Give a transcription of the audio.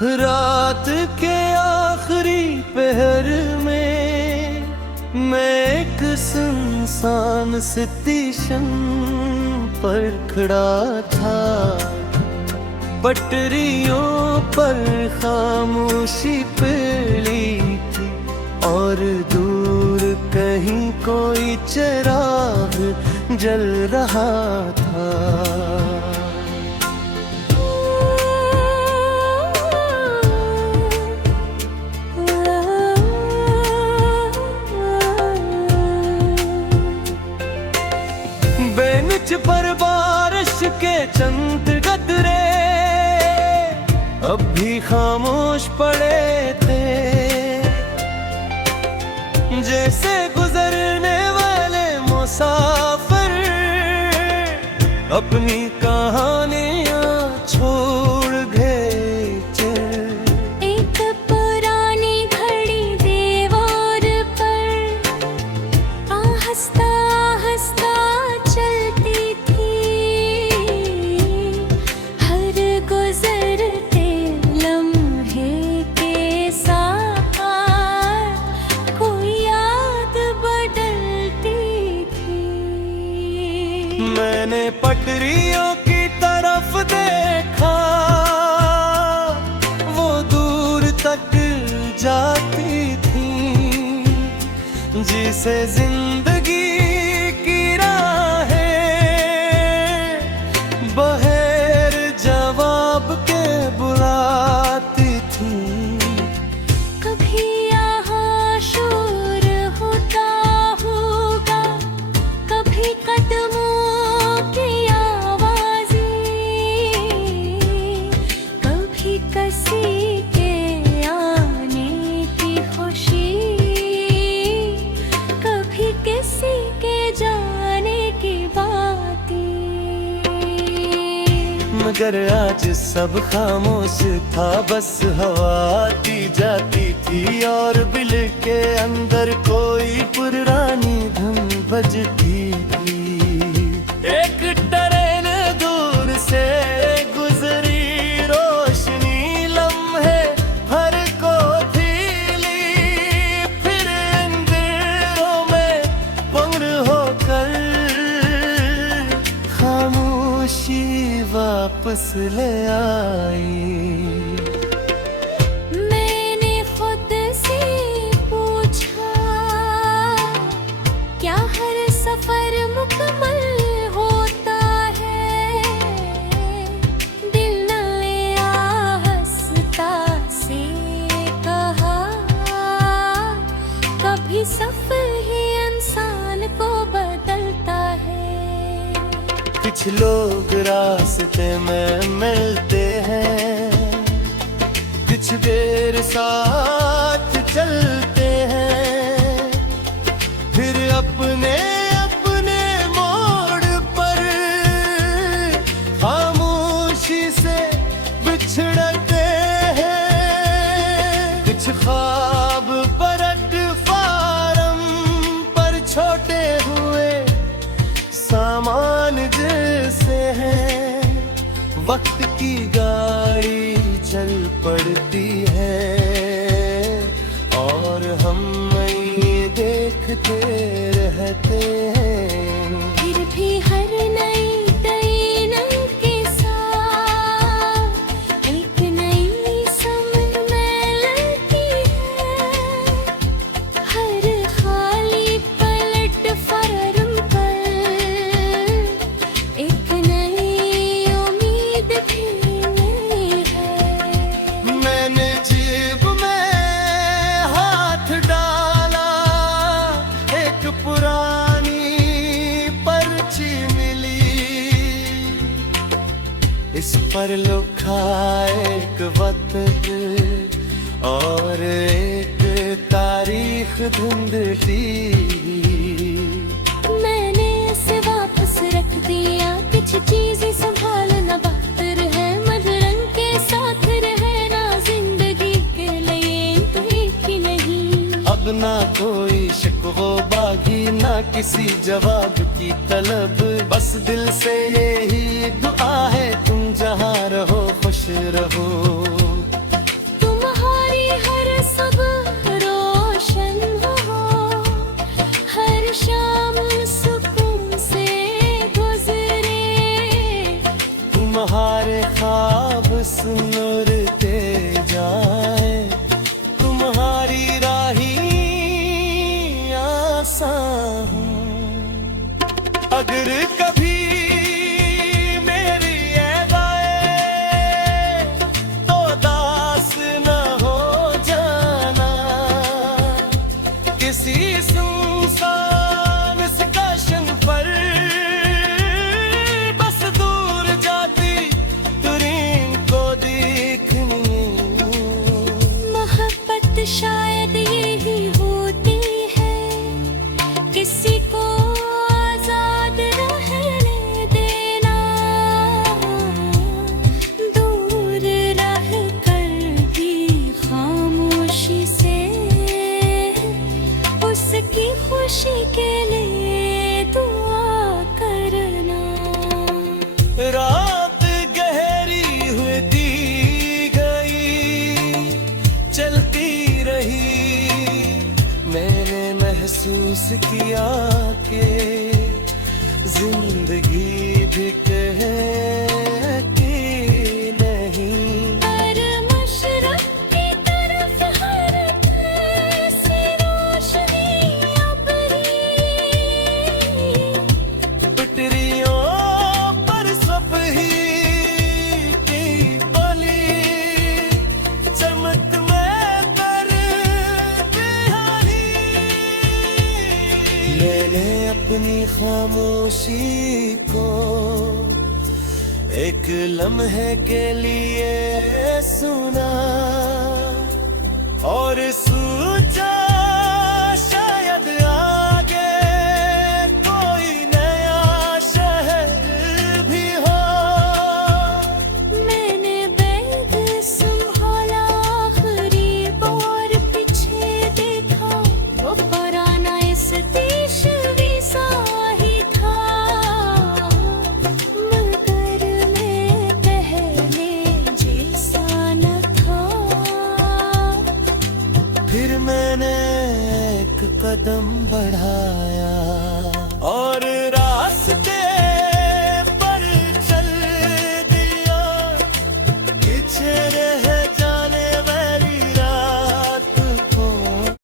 रात के आखिरी पहर में मैं एक सुनसान स्टेशन पर खड़ा था। पटरियों पर खामोशी फैली थी और दूर कहीं कोई चिराग जल रहा था। बेंच पर बारिश के चंद कतरे अब भी खामोश पड़े थे, जैसे गुजरने वाले मुसाफिर अपनी कहानियां छोड़ गए चल। एक पुरानी घड़ी दीवार पर आहिस्ता आहिस्ता चलती थी। हर गुजरते लम्हे के साथ कोई याद बदलती थी। मैंने पटरियों की तरफ देखा, वो दूर तक जाती थी, जिसे जिंदगी की राहें बगैर जवाब के बुलाती थी। कभी यहाँ शोर होता होगा, कभी कदमों की आवाज़ें, कभी किसी के आने की खुशी, कभी किसी के जाने की बातें। मगर आज सब खामोश था, बस हवा आती जाती थी और बिल के अंदर कोई पुरानी धुन बजती थी। एक ट्रेन दूर से गुजरी, रोशनी लम्हे भर को थी ली, फिर अंधेरों में बंद होकर खामोशी वापस ले आई। मैंने खुद से पूछा, क्या हर सफर मुकम्मल होता है? दिल ने आहिस्ता से कहा, कभी सफर ही इंसान को बदलता है। कुछ लोग रास्ते में मिलते हैं, कुछ देर साथ चलते हैं, फिर अपने अपने मोड़ पर खामोशी से बिछड़ते हैं। कुछ ख्वाब प्लेटफार्म पर छोटे हुए सामान जैसे हैं। वक्त की गाड़ी चल पड़ती है और हम ये देखते रहते हैं। फिर भी हर नई ट्रेन के साथ एक नई समझ मिलती है। हर खाली प्लेटफार्म पर एक नई उम्मीद भी मिली है। मैंने जेब में हाथ डाला, एक पुरानी पर्ची मिली, इस पर लिखा एक वक्त और एक तारीख धुंधली। मैंने इसे वापस रख दिया, कुछ चीजें संभालना बेहतर है। मधुरंग के साथ रहना जिंदगी के लिए तो एक ही नहीं। अब ना कोई शिकवा बागी, ना किसी जवाब की तलब, बस दिल से यही दुआ है तुम जहाँ रहो खुश रहो। अगर कभी मेरी अदाएं तो दास न हो जाना, किसी सुनसान स्टेशन पर बस दूर जाती तुरीन को देखनी। मोहब्बत शायद यही होती है, किसी को आजाद रहने देना, दूर रह कर भी खामोशी से उसकी खुशी के लिए दुआ करना। रात गहरी होती गई, चलती रही, मैंने महसूस किया कि जिंदगी भी कहती नहीं। पर मशरक़ की तरफ हर कैसी रोशनी अब ही, पटरियों पर सफेदी की बली, चमक में कर बिहारी। मैंने अपनी खामोशी को एक लम्हे के लिए सुना और सोचा शायद आगे कोई नया शहर भी हो। मैंने बैग संभाला आखिरी बार, पीछे देखा वो पुराना इस देशवी सा ही था, मगर मैं पहले जैसा न था। फिर मैंने एक कदम बढ़ाया और